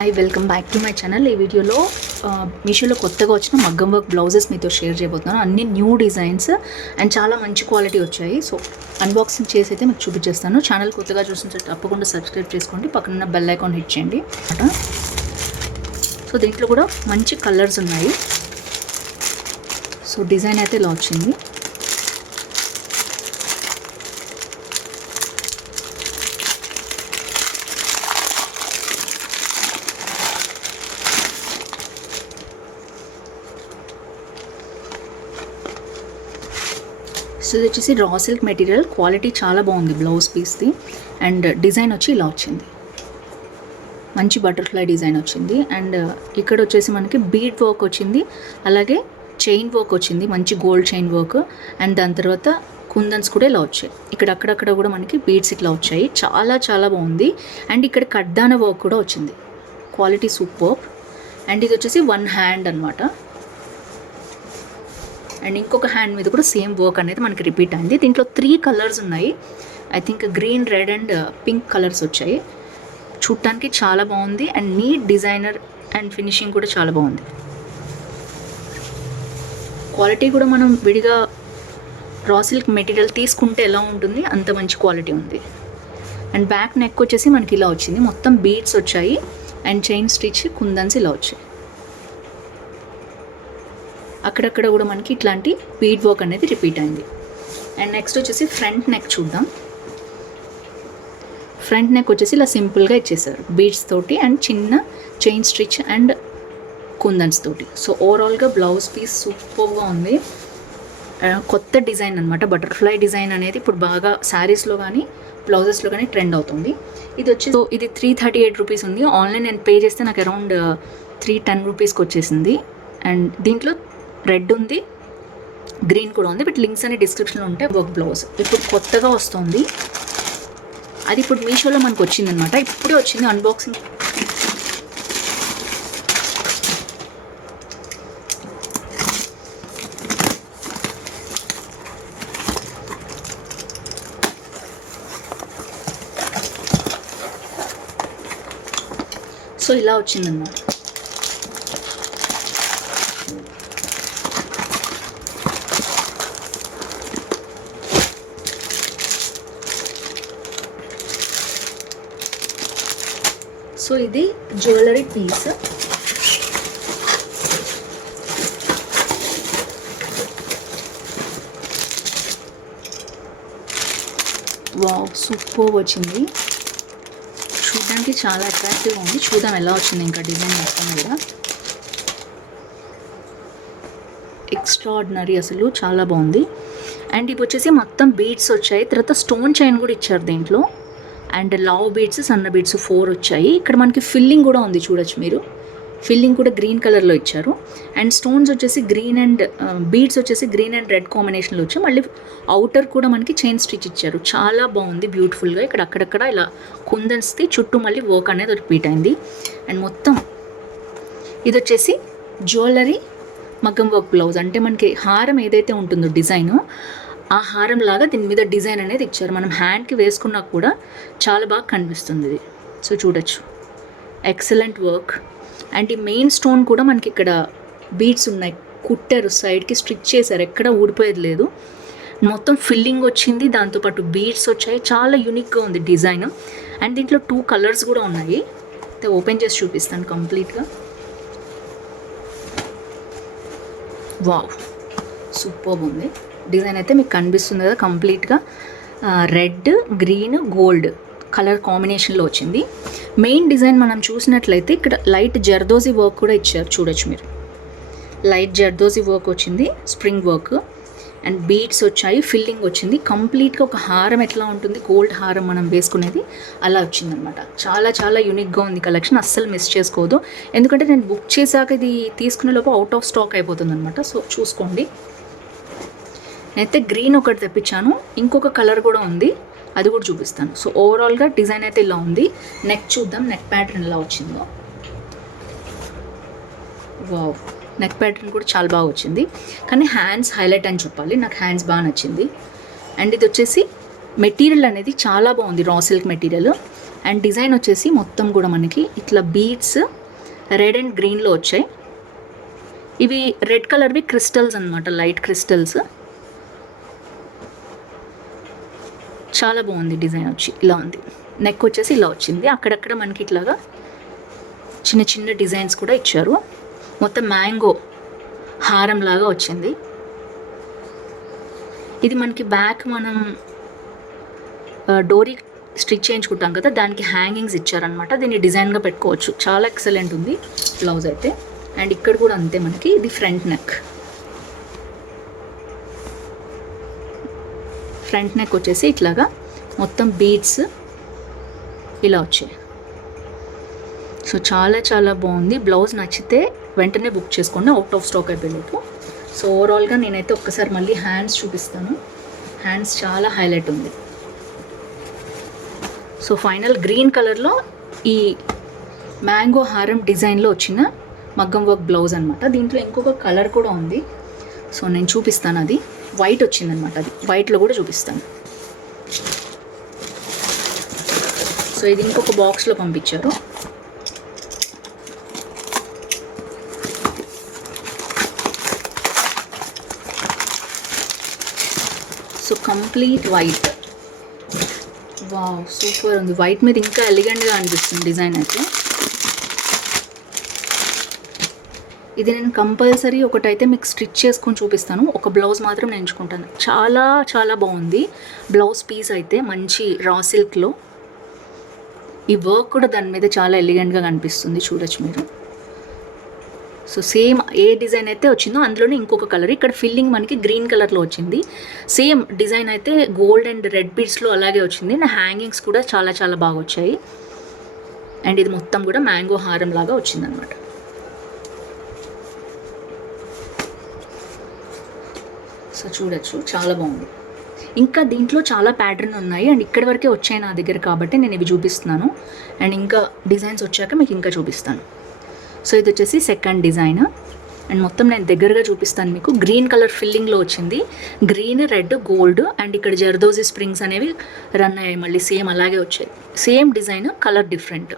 Hi welcome back to my channel ఈ వీడియోలో మీషోలో కొత్తగా వచ్చిన మగ్గం వర్క్ బ్లౌజెస్ మీతో షేర్ చేయబోతున్నాను. అన్ని న్యూ డిజైన్స్ అండ్ చాలా మంచి క్వాలిటీ వచ్చాయి. సో అన్బాక్సింగ్ చేసి అయితే మీకు చూపించేస్తాను. ఛానల్ కొత్తగా చూసిన తప్పకుండా సబ్స్క్రైబ్ చేసుకోండి. పక్కన బెల్ ఐకాన్ హిట్ చేయండి. సో దీంట్లో కూడా మంచి కలర్స్ ఉన్నాయి. సో డిజైన్ అయితే ఇలా వచ్చింది సో ఇది వచ్చేసి రా సిల్క్ మెటీరియల్ క్వాలిటీ చాలా బాగుంది బ్లౌజ్ పీస్ది అండ్ డిజైన్ వచ్చి ఇలా వచ్చింది. మంచి బటర్ఫ్లై డిజైన్ వచ్చింది. అండ్ uh, ఇక్కడ వచ్చేసి మనకి బీడ్ వర్క్ వచ్చింది. అలాగే చైన్ వర్క్ వచ్చింది. మంచి గోల్డ్ చైన్ వర్క్ అండ్ దాని తర్వాత కుందన్స్ కూడా ఇలా వచ్చాయి. ఇక్కడ అక్కడక్కడ కూడా మనకి బీడ్స్ ఇట్లా వచ్చాయి. చాలా చాలా బాగుంది. అండ్ ఇక్కడ కడ్డాన వర్క్ కూడా వచ్చింది. క్వాలిటీ సూపర్ అండ్ ఇది వచ్చేసి వన్ హ్యాండ్ అనమాట అండ్ ఇంకొక హ్యాండ్ మీద కూడా సేమ్ వర్క్ అనేది మనకి రిపీట్ అయింది. దీంట్లో త్రీ కలర్స్ ఉన్నాయి. I think green red and pink colours వచ్చాయి. చూడటానికి చాలా బాగుంది. And neat designer and finishing కూడా చాలా బాగుంది. క్వాలిటీ కూడా మనం విడిగా రా సిల్క్ మెటీరియల్ తీసుకుంటే ఎలా ఉంటుంది? అంత మంచి క్వాలిటీ ఉంది. అండ్ బ్యాక్ నెక్ వచ్చేసి మనకి ఇలా వచ్చింది. మొత్తం బీడ్స్ వచ్చాయి. అండ్ చైన్ స్టిచ్ కుందన్స్ ఇలా వచ్చాయి. అక్కడక్కడ కూడా మనకి ఇట్లాంటి బీడ్ వర్క్ అనేది రిపీట్ అయింది. అండ్ నెక్స్ట్ వచ్చేసి ఫ్రంట్ నెక్ చూద్దాం. ఫ్రంట్ నెక్ వచ్చేసి ఇలా సింపుల్గా ఇచ్చేసారు బీడ్స్ తోటి అండ్ చిన్న చైన్ స్టిచ్ అండ్ కుందన్స్ తోటి. సో ఓవరాల్గా బ్లౌజ్ పీస్ సూపర్గా ఉంది. కొత్త డిజైన్ అనమాట బటర్ఫ్లై డిజైన్ అనేది ఇప్పుడు బాగా శారీస్లో కానీ బ్లౌజెస్లో కానీ ట్రెండ్ అవుతుంది. ఇది వచ్చి సో ఇది త్రీ థర్టీ ఎయిట్ రూపీస్ ఉంది. ఆన్లైన్ నేను పే చేస్తే నాకు అరౌండ్ త్రీ టెన్ రూపీస్కి వచ్చేసింది. అండ్ దీంట్లో రెడ్ ఉంది గ్రీన్ కూడా ఉంది బట్ లింక్స్ అనే డిస్క్రిప్షన్లో ఉంటే ఒక బ్లౌజ్. ఇప్పుడు కొత్తగా వస్తుంది. అది ఇప్పుడు మీషోలో మనకు వచ్చిందనమాట ఇప్పుడే వచ్చింది అన్బాక్సింగ్ సో ఇలా వచ్చిందన్నమాట. సో ఇది జ్యువెలరీ పీస్ వావ్ సూపర్ వచ్చింది. చూడడానికి చాలా అట్రాక్టివ్గా ఉంది. చూద్దాం ఎలా వచ్చింది ఇంకా డిజైన్ మొత్తం కూడా ఎక్స్ట్రాడినరీ అసలు చాలా బాగుంది. అండ్ ఇవి వచ్చేసి మొత్తం బీడ్స్ వచ్చాయి. తర్వాత స్టోన్ చైన్ కూడా ఇచ్చారు దీంట్లో. అండ్ లావ్ బీడ్స్ సన్న బీడ్స్ ఫోర్ వచ్చాయి. ఇక్కడ మనకి ఫిల్లింగ్ కూడా ఉంది చూడొచ్చు మీరు. ఫిల్లింగ్ కూడా గ్రీన్ కలర్లో ఇచ్చారు. అండ్ స్టోన్స్ వచ్చేసి గ్రీన్ అండ్ బీడ్స్ వచ్చేసి గ్రీన్ అండ్ రెడ్ కాంబినేషన్లో వచ్చాయి. మళ్ళీ అవుటర్ కూడా మనకి చైన్ స్టిచ్ ఇచ్చారు. చాలా బాగుంది బ్యూటిఫుల్గా. ఇక్కడ అక్కడక్కడ ఇలా కుందన్స్ది చుట్టూ మళ్ళీ వర్క్ అనేది రిపీట్ అయింది. అండ్ మొత్తం ఇది వచ్చేసి జ్యువెలరీ మగ్గం వర్క్ బ్లౌజ్. అంటే మనకి హారం ఏదైతే ఉంటుందో డిజైన్ ఆ హారం లాగా దీని మీద డిజైన్ అనేది ఇచ్చారు. మనం హ్యాండ్కి వేసుకున్నా కూడా చాలా బాగా కనిపిస్తుంది ఇది. సో చూడొచ్చు. ఎక్సలెంట్ వర్క్ అండ్ ఈ మెయిన్ స్టోన్ కూడా మనకి ఇక్కడ బీడ్స్ ఉన్నాయి. కుట్టారు. సైడ్కి స్ట్రిచ్ చేశారు. ఎక్కడ ఊడిపోయేది లేదు. మొత్తం ఫిల్లింగ్ వచ్చింది. దాంతోపాటు బీడ్స్ వచ్చాయి. చాలా యూనిక్గా ఉంది డిజైన్ అండ్ దీంట్లో టూ కలర్స్ కూడా ఉన్నాయి. అయితే ఓపెన్ చేసి చూపిస్తాను కంప్లీట్గా వావ్ సూపర్ ఉంది. డిజైన్ అయితే మీకు కనిపిస్తుంది కదా కంప్లీట్గా. రెడ్ గ్రీన్ గోల్డ్ కలర్ కాంబినేషన్లో వచ్చింది. మెయిన్ డిజైన్ మనం చూసినట్లయితే ఇక్కడ లైట్ జర్దోజీ వర్క్ కూడా ఇచ్చారు చూడొచ్చు మీరు. లైట్ జర్దోజీ వర్క్ వచ్చింది స్ప్రింగ్ వర్క్. అండ్ బీట్స్ వచ్చాయి ఫిల్లింగ్ వచ్చింది. కంప్లీట్గా ఒక హారం ఎట్లా ఉంటుంది గోల్డ్ హారం మనం వేసుకునేది అలా వచ్చిందనమాట. చాలా చాలా యూనిక్గా ఉంది కలెక్షన్ అస్సలు మిస్ చేసుకోవద్దు ఎందుకంటే నేను బుక్ చేశాక ఇది తీసుకునే లోపు అవుట్ ఆఫ్ స్టాక్ అయిపోతుంది అనమాట సో చూసుకోండి. నేనైతే గ్రీన్ ఒకటి తెప్పించాను. ఇంకొక కలర్ కూడా ఉంది. అది కూడా చూపిస్తాను. సో ఓవరాల్గా డిజైన్ అయితే ఇలా ఉంది. నెక్ చూద్దాం. నెక్ ప్యాటర్న్ ఎలా వచ్చిందో. వావ్ నెక్ ప్యాటర్న్ కూడా చాలా బాగా వచ్చింది. కానీ హ్యాండ్స్ హైలైట్ అని చెప్పాలి. నాకు హ్యాండ్స్ బాగా నచ్చింది. అండ్ ఇది వచ్చేసి మెటీరియల్ అనేది చాలా బాగుంది. Raw silk material and design వచ్చేసి మొత్తం కూడా మనకి ఇట్లా బీడ్స్ రెడ్ అండ్ గ్రీన్లో వచ్చాయి. ఇవి రెడ్ కలర్వి క్రిస్టల్స్ అనమాట లైట్ క్రిస్టల్స్ చాలా బాగుంది డిజైన్ వచ్చి. ఇలా ఉంది. నెక్ వచ్చేసి ఇలా వచ్చింది. అక్కడక్కడ మనకి ఇట్లాగా చిన్న చిన్న డిజైన్స్ కూడా ఇచ్చారు. మొత్తం మ్యాంగో హారం లాగా వచ్చింది. ఇది మనకి బ్యాక్ మనం డోరీ స్టిచ్ చేయించుకుంటాం కదా దానికి హ్యాంగింగ్స్ ఇచ్చారనమాట దీన్ని డిజైన్గా పెట్టుకోవచ్చు. చాలా ఎక్సలెంట్ ఉంది బ్లౌజ్ అయితే. అండ్ ఇక్కడ కూడా అంతే మనకి. ఇది ఫ్రంట్ నెక్ ఫ్రంట్ నెక్ వచ్చేసి ఇట్లాగా మొత్తం బీడ్స్ ఇలా వచ్చాయి. సో చాలా చాలా బాగుంది. బ్లౌజ్ నచ్చితే వెంటనే బుక్ చేసుకోండి. అవుట్ ఆఫ్ స్టాక్ అయిపోయేలోపు సో ఓవరాల్గా నేనైతే ఒక్కసారి మళ్ళీ హ్యాండ్స్ చూపిస్తాను. హ్యాండ్స్ చాలా హైలైట్ ఉంది. సో ఫైనల్ గ్రీన్ కలర్లో ఈ మ్యాంగో హారం డిజైన్లో వచ్చిన మగ్గం వర్క్ బ్లౌజ్ అనమాట దీంట్లో ఇంకొక కలర్ కూడా ఉంది. సో నేను చూపిస్తాను అది. వైట్ వచ్చిందనమాట అది. వైట్లో కూడా చూపిస్తాను. సో ఇది ఇంకొక బాక్స్లో పంపించారు. So complete white wow super ఉంది. వైట్ మీద ఇంకా ఎలిగెంట్గా అనిపిస్తుంది డిజైన్ అయితే. ఇది నేను కంపల్సరీ ఒకటైతే మీకు స్టిచ్ చేసుకొని చూపిస్తాను. ఒక బ్లౌజ్ మాత్రం నేను ఎంచుకుంటాను. చాలా చాలా బాగుంది. బ్లౌజ్ పీస్ అయితే మంచి రా సిల్క్లో. ఈ వర్క్ కూడా దాని మీద చాలా ఎలిగెంట్గా కనిపిస్తుంది చూడొచ్చు మీరు. సో సేమ్ ఏ డిజైన్ అయితే వచ్చిందో అందులోనే ఇంకొక కలర్. ఇక్కడ ఫిల్లింగ్ మనకి గ్రీన్ కలర్లో వచ్చింది. సేమ్ డిజైన్ అయితే గోల్డ్ అండ్ రెడ్ బీడ్స్లో అలాగే వచ్చింది. నా హ్యాంగింగ్స్ కూడా చాలా చాలా బాగా వచ్చాయి. అండ్ ఇది మొత్తం కూడా మ్యాంగో హారం లాగా వచ్చిందనమాట. సో చూడొచ్చు. చాలా బాగుంది. ఇంకా దీంట్లో చాలా ప్యాటర్న్ ఉన్నాయి. అండ్ ఇక్కడి వరకే వచ్చాయి నా దగ్గర కాబట్టి నేను ఇవి చూపిస్తున్నాను. అండ్ ఇంకా డిజైన్స్ వచ్చాక మీకు ఇంకా చూపిస్తాను. సో ఇది వచ్చేసి సెకండ్ డిజైన్ అండ్ మొత్తం నేను దగ్గరగా చూపిస్తాను మీకు. గ్రీన్ కలర్ ఫిల్లింగ్లో వచ్చింది. గ్రీన్ రెడ్ గోల్డ్ అండ్ ఇక్కడ జర్దోజీ స్ప్రింగ్స్ అనేవి రన్ అయ్యాయి. మళ్ళీ సేమ్ అలాగే వచ్చాయి. Same design colour different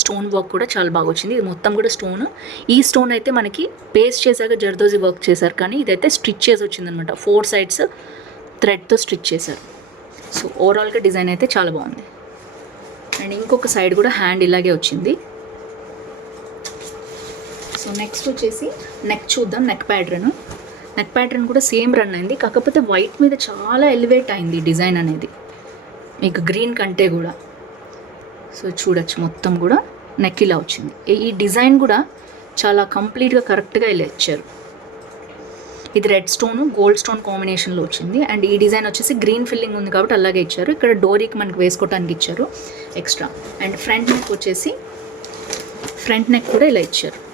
stone work కూడా చాలా బాగా వచ్చింది. ఇది మొత్తం కూడా స్టోన్. ఈ స్టోన్ అయితే మనకి పేస్ట్ చేశాక జర్దోజీ వర్క్ చేశారు. కానీ ఇదైతే స్టిచ్ చేసి వచ్చిందనమాట ఫోర్ సైడ్స్ థ్రెడ్తో స్టిచ్ చేశారు. సో ఓవరాల్గా డిజైన్ అయితే చాలా బాగుంది. అండ్ ఇంకొక సైడ్ కూడా హ్యాండ్ ఇలాగే వచ్చింది. సో నెక్స్ట్ వచ్చేసి నెక్ చూద్దాం. Neck pattern. నెక్ ప్యాటర్న్ కూడా సేమ్ రన్ అయింది. కాకపోతే వైట్ మీద చాలా ఎలివేట్ అయింది డిజైన్ అనేది. మీకు గ్రీన్ కంటే కూడా. సో చూడొచ్చు మొత్తం కూడా నెక్ ఇలా వచ్చింది ఈ- డిజైన్ కూడా చాలా కంప్లీట్గా కరెక్ట్గా ఇలా ఇచ్చారు. ఇది రెడ్ స్టోన్ గోల్డ్ స్టోన్ కాంబినేషన్లో వచ్చింది. అండ్ ఈ డిజైన్ వచ్చేసి గ్రీన్ ఫిల్లింగ్ ఉంది కాబట్టి అలాగే ఇచ్చారు. ఇక్కడ డోరీకి మనకి వేసుకోవడానికి ఇచ్చారు ఎక్స్ట్రా. అండ్ ఫ్రంట్ నెక్ వచ్చేసి ఫ్రంట్ నెక్ కూడా ఇలా ఇచ్చారు.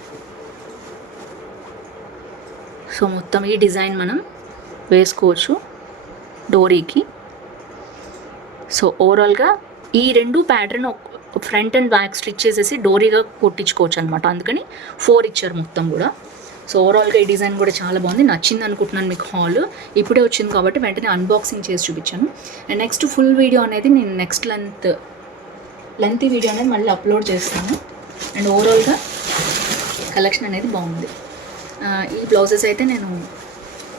సో మొత్తం ఈ డిజైన్ మనం వేసుకోవచ్చు డోరీకి. సో ఓవరాల్గా ఈ రెండు pattern front and back stitch చేసేసి డోరీగా కుట్టించుకోవచ్చు అనమాట అందుకని ఫోర్ ఇచ్చారు మొత్తం కూడా. సో ఓవరాల్గా ఈ డిజైన్ కూడా చాలా బాగుంది. నచ్చింది అనుకుంటున్నాను మీకు హాల్. ఇప్పుడే వచ్చింది కాబట్టి వెంటనే అన్బాక్సింగ్ చేసి చూపించాను. అండ్ నెక్స్ట్ ఫుల్ వీడియో అనేది నేను నెక్స్ట్ లెంత్ లెంత్ వీడియో అనేది మళ్ళీ అప్లోడ్ చేస్తాను. అండ్ ఓవరాల్గా కలెక్షన్ అనేది బాగుంది. ఈ బ్లౌజెస్ అయితే నేను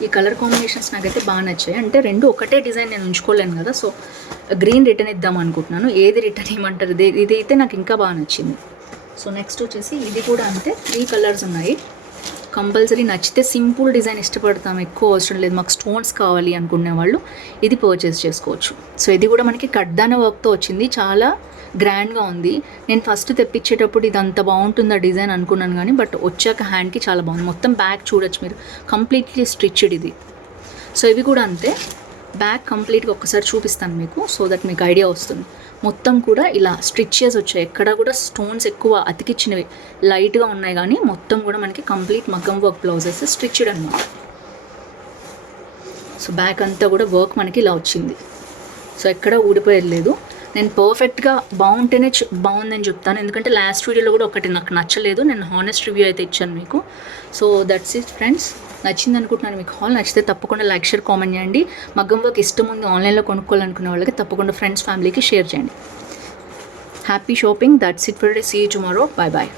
ఈ కలర్ కాంబినేషన్స్ నాకైతే బాగా నచ్చాయి. అంటే రెండు ఒకటే డిజైన్ నేను ఉంచుకోలేను కదా సో గ్రీన్ రిటర్న్ ఇద్దాం అనుకుంటున్నాను. ఏది రిటర్న్ ఇవ్వమంటారు? ఇది అయితే నాకు ఇంకా బాగా నచ్చింది. సో నెక్స్ట్ వచ్చేసి ఇది కూడా అంతే త్రీ కలర్స్ ఉన్నాయి. కంపల్సరీ నచ్చితే సింపుల్ డిజైన్ ఇష్టపడతాం ఎక్కువ అవసరం లేదు. మాకు స్టోన్స్ కావాలి అనుకునే వాళ్ళు ఇది పర్చేస్ చేసుకోవచ్చు. సో ఇది కూడా మనకి కడ్దాన వర్క్తో వచ్చింది. చాలా గ్రాండ్గా ఉంది. నేను ఫస్ట్ తెప్పించేటప్పుడు ఇది అంత బాగుంటుందా డిజైన్ అనుకున్నాను కానీ బట్ వచ్చాక హ్యాండ్కి చాలా బాగుంది. మొత్తం బ్యాక్ చూడొచ్చు మీరు. కంప్లీట్లీ స్టిచ్డ్ ఇది. సో ఇవి కూడా అంతే. బ్యాక్ కంప్లీట్గా ఒక్కసారి చూపిస్తాను మీకు సో దట్ మీకు ఐడియా వస్తుంది. మొత్తం కూడా ఇలా స్టిచ్చేస్ వచ్చాయి. ఎక్కడ కూడా స్టోన్స్ ఎక్కువ అతికిచ్చినవి లైట్గా ఉన్నాయి కానీ మొత్తం కూడా మనకి కంప్లీట్ మగ్గం వర్క్ బ్లౌజెస్ స్టిచ్డ్ అనమాట సో బ్యాక్ అంతా కూడా వర్క్ మనకి ఇలా వచ్చింది. సో ఎక్కడ ఊడిపోయేది లేదు. నేను పర్ఫెక్ట్గా బాగుంటేనే బాగుందని చెప్తాను. ఎందుకంటే లాస్ట్ వీడియోలో కూడా ఒకటి నాకు నచ్చలేదు. నేను హానెస్ట్ రివ్యూ అయితే ఇచ్చాను మీకు. సో దట్స్ ఇట్ ఫ్రెండ్స్ నచ్చింది అనుకుంటున్నాను మీకు హాల్ నచ్చితే తప్పకుండా లైక్ షేర్ కామెంట్ చేయండి. మగ్గం వర్క్ ఇష్టం ఉంది ఆన్లైన్లో కొనుక్కోవాలనుకునే వాళ్ళకి తప్పకుండా ఫ్రెండ్స్ ఫ్యామిలీకి షేర్ చేయండి. Happy shopping that's it for day see tomorrow bye bye